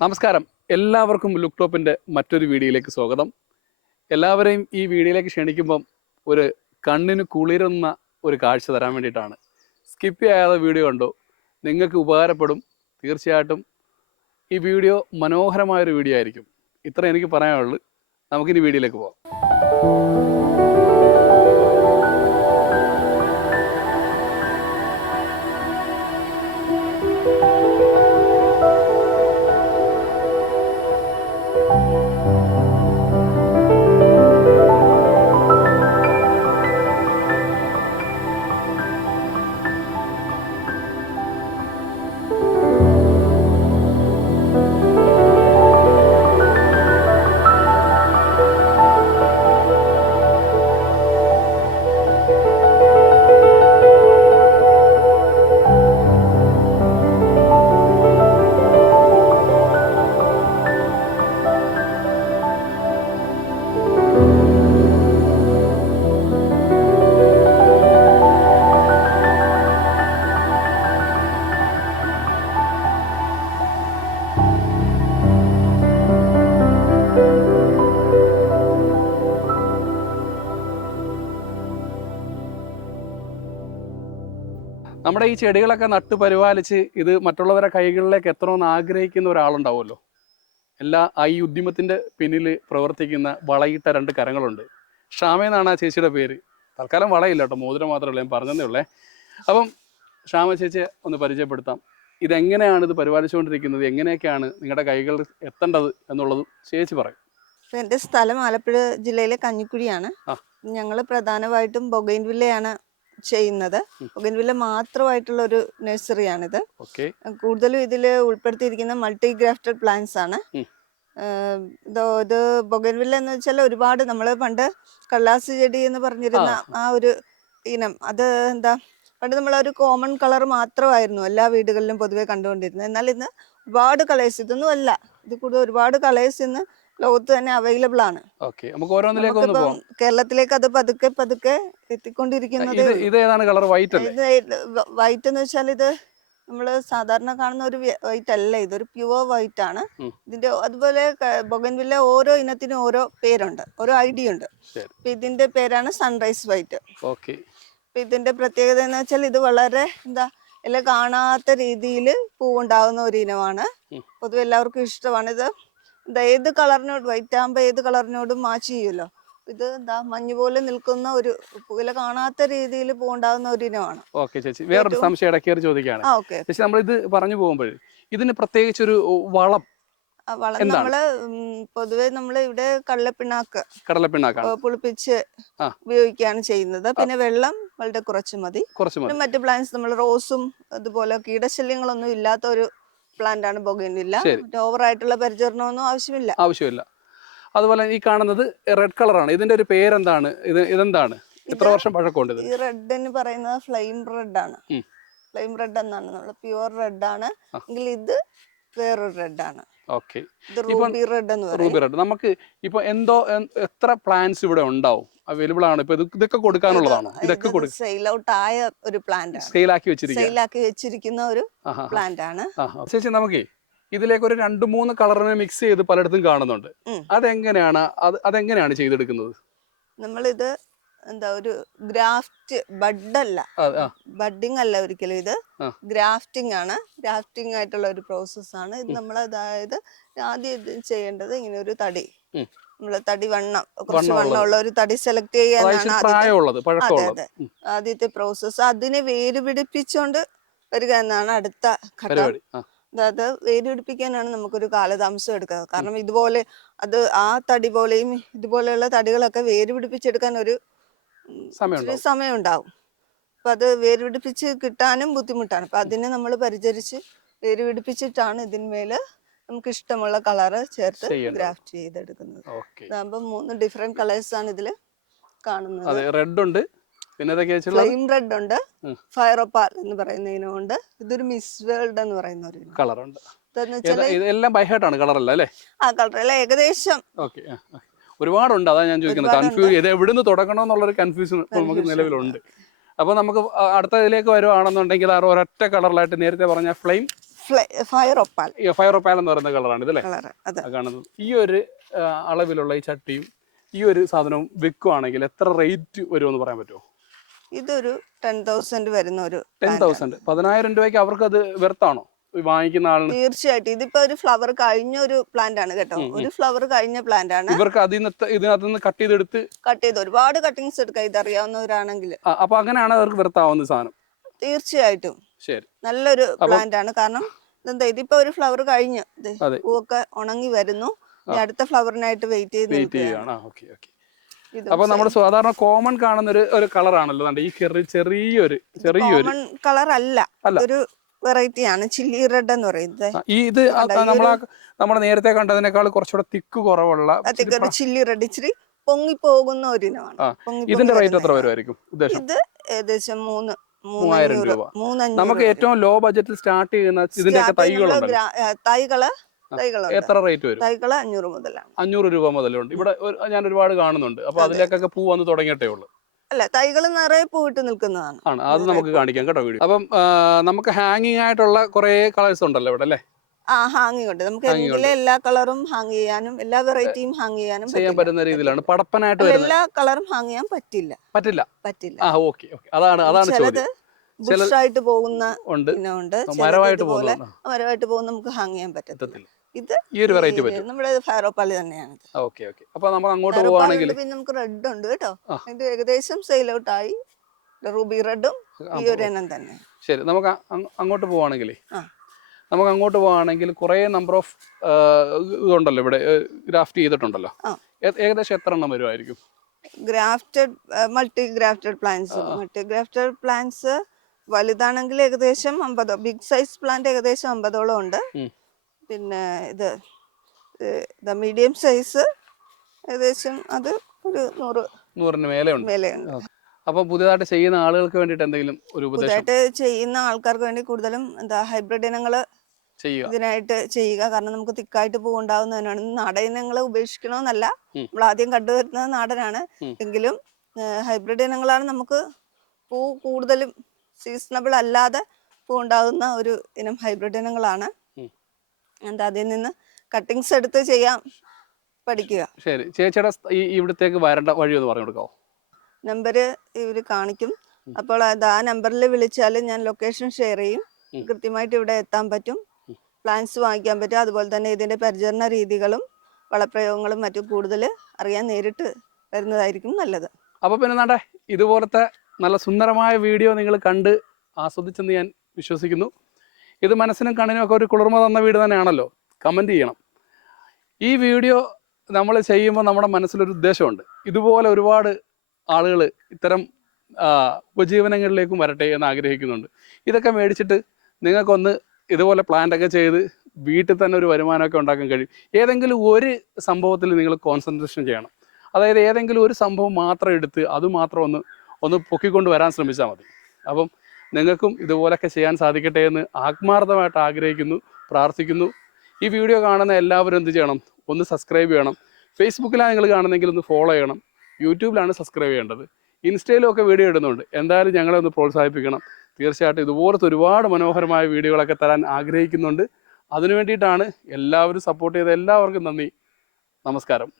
നമസ്കാരം, എല്ലാവർക്കും ലുക്ക് ടോപ്പിൻ്റെ മറ്റൊരു വീഡിയോയിലേക്ക് സ്വാഗതം. എല്ലാവരെയും ഈ വീഡിയോയിലേക്ക് ക്ഷണിക്കുമ്പം ഒരു കണ്ണിന് കുളിരുന്ന ഒരു കാഴ്ച തരാൻ വേണ്ടിയിട്ടാണ്. സ്കിപ്പ് ചെയ്യാതെ വീഡിയോ കണ്ടു, നിങ്ങൾക്ക് ഉപകാരപ്പെടും. തീർച്ചയായിട്ടും ഈ വീഡിയോ മനോഹരമായൊരു വീഡിയോ ആയിരിക്കും. ഇത്ര എനിക്ക് പറയാനുള്ളൂ. നമുക്കിനി വീഡിയോയിലേക്ക് പോകാം. നമ്മുടെ ഈ ചെടികളൊക്കെ നട്ട് പരിപാലിച്ച് ഇത് മറ്റുള്ളവരുടെ കൈകളിലേക്ക് എത്തണമെന്ന് ആഗ്രഹിക്കുന്ന ഒരാളുണ്ടാവുമല്ലോ. ഈ ഉദ്യമത്തിൻ്റെ പിന്നിൽ പ്രവർത്തിക്കുന്ന വളയിട്ട രണ്ട് കരങ്ങളുണ്ട്. ഷാമയെന്നാണ് ആ ചേച്ചിയുടെ പേര്. തൽക്കാലം വളയില്ല കേട്ടോ, മോതിരം മാത്രമല്ല, ഞാൻ പറഞ്ഞതേ ഉള്ളേ. അപ്പം ഷാമ ചേച്ചിയെ ഒന്ന് പരിചയപ്പെടുത്താം. ഇതെങ്ങനെയാണ് ഇത് പരിപാലിച്ചുകൊണ്ടിരിക്കുന്നത്, എങ്ങനെയൊക്കെയാണ് നിങ്ങളുടെ കൈകൾ എത്തേണ്ടത് എന്നുള്ളത് ചേച്ചി പറയും. എൻ്റെ സ്ഥലം ആലപ്പുഴ ജില്ലയിലെ കഞ്ഞിക്കുഴിയാണ്. ഞങ്ങൾ പ്രധാനമായിട്ടും ബൊഗൈൻവില്ലയാണ് ചെയ്യുന്നത്. ബൊഗൈൻവില്ല മാത്രമായിട്ടുള്ള ഒരു നഴ്സറിയാണിത്. കൂടുതലും ഇതിൽ ഉൾപ്പെടുത്തിയിരിക്കുന്ന മൾട്ടി ഗ്രാഫ്റ്റഡ് പ്ലാന്റ്സ് ആണ്. ഇത് ബൊഗൈൻവില്ല എന്ന് വെച്ചാൽ ഒരുപാട് നമ്മൾ പണ്ട് കള്ളാസ് ചെടി എന്ന് പറഞ്ഞിരുന്ന ആ ഒരു ഇനം, അത് പണ്ട് നമ്മളൊരു കോമൺ കളർ മാത്രമായിരുന്നു എല്ലാ വീടുകളിലും പൊതുവെ കണ്ടുകൊണ്ടിരുന്നത്. എന്നാൽ ഇന്ന് ഒരുപാട് കളേഴ്സ്, ഇതൊന്നും അല്ല, ഇത് കൂടുതൽ ഒരുപാട് കളേഴ്സ് ഇന്ന് ലോകത്ത് തന്നെ അവൈലബിൾ ആണ്. കേരളത്തിലേക്ക് അത് പതുക്കെ പതുക്കെ എത്തിക്കൊണ്ടിരിക്കുന്നത്. വൈറ്റ് എന്ന് വെച്ചാൽ ഇത് നമ്മള് സാധാരണ കാണുന്ന ഒരു വൈറ്റ് അല്ല, ഇതൊരു പ്യുവർ വൈറ്റ് ആണ്. ഇതിന്റെ അതുപോലെ ബൊഗൈൻവില്ല ഓരോ ഇനത്തിനും ഓരോ പേരുണ്ട്, ഓരോ ഐഡിയ ഉണ്ട്. ഇതിന്റെ പേരാണ് സൺറൈസ് വൈറ്റ്. ഇതിന്റെ പ്രത്യേകത എന്ന് വെച്ചാൽ ഇത് വളരെ എല്ലാം കാണാത്ത രീതിയിൽ പൂവുണ്ടാകുന്ന ഒരു ഇനമാണ്. പൊതുവെ എല്ലാവർക്കും ഇഷ്ടമാണ് ഇത്. ഏത് കളറിനോട് വൈറ്റ് ആകുമ്പോ ഏത് കളറിനോടും മാച്ച് ചെയ്യുമല്ലോ. ഇത് മഞ്ഞ് പോലെ നിൽക്കുന്ന ഒരു പുകയില കാണാത്ത രീതിയിൽ പൂവുണ്ടാകുന്ന ഒരു ഇനമാണ്. ഓക്കെ ചേച്ചി, വേറൊരു സംശയം ഇടയ്ക്ക് ചോദിക്കുകയാണ്. ചേച്ചി, നമ്മളിത് പറഞ്ഞു പോകുമ്പോൾ ഇതിന് പ്രത്യേകിച്ച് ഒരു വളം നമ്മള് പൊതുവെ നമ്മള് ഇവിടെ കടലപ്പിണ്ണാക്ക് പുളിപ്പിച്ച് ഉപയോഗിക്കുകയാണ് ചെയ്യുന്നത്. പിന്നെ വെള്ളം വളരെ കുറച്ച് മതി. മറ്റു പ്ലാന്റ്സ് നമ്മൾ റോസും അതുപോലെ കീടശല്യങ്ങളൊന്നും ഇല്ലാത്ത ഒരു പ്ലാന്റ് ആണ് ബൊഗൈൻവില്ല. ഓവറായിട്ടുള്ള പരിചരണമൊന്നും ആവശ്യമില്ല. അതുപോലെ ഈ കാണുന്നത് റെഡ് കളറാണ്, ഇതിന്റെ ഒരു പേരെന്താണ്? ഇതെന്താണ്, എത്ര വർഷം പഴക്കമുണ്ട്? ഈ റെഡിന് പറയുന്നത് ഫ്ലെയിം റെഡ് ആണ്. ഫ്ലെയിം റെഡ് എന്നാണ് നമ്മൾ പ്യുവർ റെഡ് ആണ്. എങ്കിൽ ഇത് വേറൊരു റെഡ് ആണ്. Ruby red. നമുക്ക് ഇപ്പൊ എത്ര പ്ലാന്റ്സ് ഇവിടെ ഉണ്ടാവും, അവൈലബിൾ ആണ്? ഇപ്പൊ ഇതൊക്കെ കൊടുക്കാനുള്ളതാണോ? ഇതൊക്കെ സെയിൽ ഔട്ട് ആയ ഒരു പ്ലാന്റ് ആണ്, സെയിലാക്കി വെച്ചിരിക്കുന്ന ഒരു പ്ലാന്റ് ആണ്. ചേച്ചി, നമുക്ക് ഇതിലേക്ക് ഒരു 2-3 കളറിനെ മിക്സ് ചെയ്ത് പലയിടത്തും കാണുന്നുണ്ട്. അതെങ്ങനെയാണ് ചെയ്തെടുക്കുന്നത്? നമ്മളിത് ഒരു ഗ്രാഫ്റ്റ് ബഡ്ഡിങ് അല്ല ഒരിക്കലും, ഇത് ഗ്രാഫ്റ്റിംഗ് ആണ്. ഗ്രാഫ്റ്റിംഗ് ആയിട്ടുള്ള ഒരു പ്രോസസ് ആണ് ഇത്. നമ്മൾ അതായത് ആദ്യം ചെയ്യേണ്ടത് ഇങ്ങനെ ഒരു തടി, നമ്മള് കുറച്ച് വണ്ണമുള്ള ഒരു തടി സെലക്ട് ചെയ്യാനാണ് ആദ്യത്തെ പ്രോസസ്. അതിനെ വേര് പിടിപ്പിച്ചോണ്ട് വരിക എന്നാണ് അടുത്ത ഘട്ടം. അതായത് വേര് പിടിപ്പിക്കാനാണ് നമുക്കൊരു കാലതാമസം എടുക്കുന്നത്. കാരണം ഇതുപോലെ ആ തടി പോലെയും ഇതുപോലെയുള്ള തടികളൊക്കെ വേര് പിടിപ്പിച്ചെടുക്കാൻ ഒരു സമയം ഉണ്ടാവും. അപ്പൊ അത് വേര് പിടിപ്പിച്ച് കിട്ടാനും ബുദ്ധിമുട്ടാണ്. അപ്പൊ അതിനെ നമ്മൾ പരിചരിച്ച് വേര് പിടിപ്പിച്ചിട്ടാണ് ഇതിന്മേല് നമുക്ക് ഇഷ്ടമുള്ള കളറ് ചേർത്ത് ഗ്രാഫ്റ്റ് ചെയ്തെടുക്കുന്നത്. അതാകുമ്പോ 3 ഡിഫറെന്റ് കളേഴ്സ് ആണ് ഇതില് കാണുന്നത്. റെഡ് ഉണ്ട്, പിന്നെ ഫ്ലെയിം റെഡ് ഉണ്ട്, ഫയർ ഓപ്പാൽ എന്ന് പറയുന്ന ഇനമുണ്ട്, ഇതൊരു മിസ് വേൾഡ് എന്ന് പറയുന്ന ഒരു കളറുണ്ട്. കളർ ഏകദേശം ഒരുപാടുണ്ട്. അതാ ഞാൻ ചോദിക്കുന്നത്, കൺഫ്യൂസ് ഇത് എവിടുന്ന് തുടങ്ങണമെന്നുള്ളൊരു കൺഫ്യൂഷൻ നമുക്ക് നിലവിലുണ്ട്. അപ്പോൾ നമുക്ക് അടുത്ത ഇതിലേക്ക് വരുവാണെന്നുണ്ടെങ്കിൽ ഒരൊറ്റ കളറിലായിട്ട് നേരത്തെ പറഞ്ഞ ഫ്ലെയിം ഫയർ ഒപ്പാൽ ഫയർ ഒപ്പാൽ എന്ന് പറയുന്ന കളറാണ് ഇതല്ലേ കളർ. അതെ, കാണുന്നത്. ഈ ഒരു അളവിലുള്ള ഈ ചട്ടിയും ഈ ഒരു സാധനവും വിൽക്കുവാണെങ്കിൽ എത്ര റേറ്റ് വരുമെന്ന് പറയാൻ പറ്റുമോ? ഇതൊരു 10,000 വരുന്ന ഒരു 10,000 10,000 രൂപയ്ക്ക് അവർക്കത് വെർത്താണോ വാങ്ങിക്കുന്ന ആളിന്? തീർച്ചയായിട്ടും. ഇതിപ്പോ ഒരു ഫ്ലവർ കഴിഞ്ഞ ഒരു പ്ലാന്റ് ആണ് കേട്ടോ. ഒരു ഫ്ലവർ കഴിഞ്ഞ പ്ലാന്റ് ആണ്. ഇവർക്ക് ഇതിനകത്ത് നിന്ന് കട്ട് ചെയ്ത് ഒരുപാട് കട്ടിങ്സ് എടുക്കാം ഇതറിയാവുന്നവരാണെങ്കിൽ. അപ്പൊ അങ്ങനെയാണ് അവർക്ക് വെർത്താവുന്ന സാധനം. തീർച്ചയായിട്ടും ശരി, നല്ലൊരു പ്ലാന്റ് ആണ്. കാരണം എന്താ, ഇതിപ്പോ ഒരു ഫ്ലവർ കഴിഞ്ഞ് പൂവൊക്കെ ഉണങ്ങി വരുന്നു. അടുത്ത ഫ്ലവറിനായിട്ട് വെയിറ്റ് ചെയ്യാണ്. അപ്പൊ നമ്മൾ സാധാരണ കോമൺ കാണുന്ന ഒരു കളറാണല്ലോ ഈ ചെറിയൊരു കളർ അല്ല, ഒരു വെറൈറ്റി ആണ് ചില്ലി റെഡ് എന്ന് പറയുന്നത്. ഇത് നമ്മളെ നേരത്തെ കണ്ടതിനേക്കാൾ കുറച്ചുകൂടെ തിക്ക് കുറവുള്ള ചില്ലി റെഡ് ഇച്ചിരി പൊങ്ങി പോകുന്ന ഒരു ഇനമാണ്. ഇതിന്റെ റേറ്റ് എത്ര വരുമായിരിക്കും? ഇത് ഏകദേശം 3,000 രൂപ. നമുക്ക് ഏറ്റവും ലോ ബഡ്ജറ്റിൽ സ്റ്റാർട്ട് ചെയ്യുന്ന ഇതിന്റെ തൈകള് എത്ര റേറ്റ് വരും? തൈകള് 500 മുതലാണ്. 500 രൂപ മുതലുണ്ട്. ഇവിടെ ഞാൻ ഒരുപാട് കാണുന്നുണ്ട്. അപ്പൊ അതിലേക്കൊക്കെ പൂ വന്ന് തുടങ്ങിയിട്ടേ ഉള്ളൂ. അല്ല, തൈകള് നിറയെ പൂവിട്ട് നിൽക്കുന്നതാണ്. അത് നമുക്ക് കാണിക്കാം കേട്ടോ വീഡിയോ. അപ്പം നമുക്ക് ഹാങ്ങിങ് ആയിട്ടുള്ള കുറെ കളേഴ്സ് ഉണ്ടല്ലോ ഇവിടെ അല്ലേ? ഹാങ്ങിങ് ഉണ്ട്. നമുക്ക് എല്ലാ കളറും ഹാങ് ചെയ്യാനും എല്ലാ വെറൈറ്റിയും ഹാങ് ചെയ്യാൻ പറ്റുന്ന രീതിയിലാണ്. പടപ്പനായിട്ട് എല്ലാ കളറും ഹാങ് ചെയ്യാൻ പറ്റില്ല. അതാണ് ചിലത് ബുഷായിട്ട് പോകുന്ന ഉണ്ട്, മരമായിട്ട് പോകുന്ന നമുക്ക് ഹാങ് ചെയ്യാൻ പറ്റത്തില്ല. ഇത് ഈ ഒരു വെറൈറ്റി പറ്റും. നമ്മുടെ ഫയറോപ്പാലി തന്നെയാണ്. അപ്പൊ നമ്മൾ അങ്ങോട്ട് പോവാണെങ്കിൽ പിന്നെ നമുക്ക് റെഡ് ഉണ്ട് കേട്ടോ. ഇത് ഏകദേശം സെയിൽ ഔട്ട് ആയി. റൂബി റെഡും ഈ ഒരു എണ്ണം തന്നെ. ശരി, നമുക്ക് അങ്ങോട്ട് പോവാണെങ്കിൽ കുറെ നമ്പർ ഓഫ് ഇതുണ്ടല്ലോ ഇവിടെ ഗ്രാഫ്റ്റ് ചെയ്തിട്ടുണ്ടല്ലോ. ഏകദേശം എത്ര എണ്ണം വരുമായിരിക്കും? മൾട്ടി ഗ്രാഫ്റ്റഡ് പ്ലാന്റ്സ് വലുതാണെങ്കിൽ ഏകദേശം 50. ബിഗ് സൈസ് പ്ലാന്റ് ഏകദേശം 50ഓളം ഉണ്ട്. പിന്നെ ഇത് മീഡിയം സൈസ് ഏകദേശം അത് ഒരു 100-ന് മേലെയുണ്ട്. അപ്പൊ പുതിയതായിട്ട് ചെയ്യുന്ന ആളുകൾക്ക് വേണ്ടിട്ട് എന്തെങ്കിലും ഒരു ഉപദേശം? പുതിയതായിട്ട് ചെയ്യുന്ന ആൾക്കാർക്ക് വേണ്ടി കൂടുതലും ഹൈബ്രിഡ് ഇനങ്ങള് ഇതിനായിട്ട് ചെയ്യുക. കാരണം നമുക്ക് തിക്കായിട്ട് പൂ ഉണ്ടാകുന്നതിനാണ്. നാടൻ ഇനങ്ങൾ ഉപേക്ഷിക്കണമെന്നല്ല, നമ്മൾ ആദ്യം കണ്ടുവരുന്നത് നാടനാണ്. എങ്കിലും ഹൈബ്രിഡ് ഇനങ്ങളാണ് നമുക്ക് പൂ കൂടുതലും സീസണബിൾ അല്ലാതെ പൂ ഉണ്ടാകുന്ന ഒരു ഇനം ഹൈബ്രിഡ് ഇനങ്ങളാണ്. അതിൽ നിന്ന് കട്ടിങ്സ് എടുത്ത് ചെയ്യാൻ പഠിക്കുക. ശരി, ചേച്ചിയുടെ ഇവിടത്തേക്ക് വരേണ്ട വഴി ഒന്ന് പറഞ്ഞു കൊടുക്കാവോ? നമ്പര് ഇവര് കാണിക്കും. അപ്പോൾ ആ നമ്പറിൽ വിളിച്ചാൽ ഞാൻ ലൊക്കേഷൻ ഷെയർ ചെയ്യും. കൃത്യമായിട്ട് ഇവിടെ എത്താൻ പറ്റും. പ്ലാന്റ്സ് വാങ്ങിക്കാൻ പറ്റും. അതുപോലെ തന്നെ ഇതിന്റെ പരിചരണ രീതികളും വളപ്രയോഗങ്ങളും മറ്റും കൂടുതൽ അറിയാൻ നേരിട്ട് വരുന്നതായിരിക്കും നല്ലത്. അപ്പൊ പിന്നെ ഇതുപോലത്തെ നല്ല സുന്ദരമായ വീഡിയോ നിങ്ങൾ കണ്ട് ആസ്വദിച്ചെന്ന് ഞാൻ വിശ്വസിക്കുന്നു. ഇത് മനസ്സിനും കണ്ണിനും ഒക്കെ ഒരു കുളിർമ തന്ന വീഡിയോ തന്നെയാണല്ലോ. കമന്റ് ചെയ്യണം. ഈ വീഡിയോ നമ്മൾ ചെയ്യുമ്പോൾ നമ്മുടെ മനസ്സിലൊരു ഉദ്ദേശമുണ്ട്. ഇതുപോലെ ഒരുപാട് ആളുകൾ ഇത്തരം ഉപജീവനങ്ങളിലേക്കും വരട്ടെ എന്ന് ആഗ്രഹിക്കുന്നുണ്ട്. ഇതൊക്കെ മേടിച്ചിട്ട് നിങ്ങൾക്കൊന്ന് ഇതുപോലെ പ്ലാന്റൊക്കെ ചെയ്ത് വീട്ടിൽ തന്നെ ഒരു വരുമാനമൊക്കെ ഉണ്ടാക്കാൻ കഴിയും. ഏതെങ്കിലും ഒരു സംഭവത്തിൽ നിങ്ങൾ കോൺസെൻട്രേഷൻ ചെയ്യണം. അതായത് ഏതെങ്കിലും ഒരു സംഭവം മാത്രം എടുത്ത് അത് മാത്രം ഒന്ന് പൊക്കിക്കൊണ്ട് വരാൻ ശ്രമിച്ചാൽ മതി. അപ്പം നിങ്ങൾക്കും ഇതുപോലൊക്കെ ചെയ്യാൻ സാധിക്കട്ടെ എന്ന് ആത്മാർത്ഥമായിട്ട് ആഗ്രഹിക്കുന്നു, പ്രാർത്ഥിക്കുന്നു. ഈ വീഡിയോ കാണുന്ന എല്ലാവരും എന്ത് ചെയ്യണം? ഒന്ന് സബ്സ്ക്രൈബ് ചെയ്യണം. ഫേസ്ബുക്കിലാണ് നിങ്ങൾ കാണുന്നെങ്കിൽ ഒന്ന് ഫോളോ ചെയ്യണം. യൂട്യൂബിലാണ് സബ്സ്ക്രൈബ് ചെയ്യേണ്ടത്. ഇൻസ്റ്റയിലും ഒക്കെ വീഡിയോ ഇടുന്നുണ്ട്. എന്തായാലും ഞങ്ങളെ ഒന്ന് പ്രോത്സാഹിപ്പിക്കണം. തീർച്ചയായിട്ടും ഇതുപോലത്തെ ഒരുപാട് മനോഹരമായ വീഡിയോകളൊക്കെ തരാൻ ആഗ്രഹിക്കുന്നുണ്ട്. അതിനു വേണ്ടിയിട്ടാണ്. എല്ലാവരും സപ്പോർട്ട് ചെയ്ത എല്ലാവർക്കും നന്ദി. നമസ്കാരം.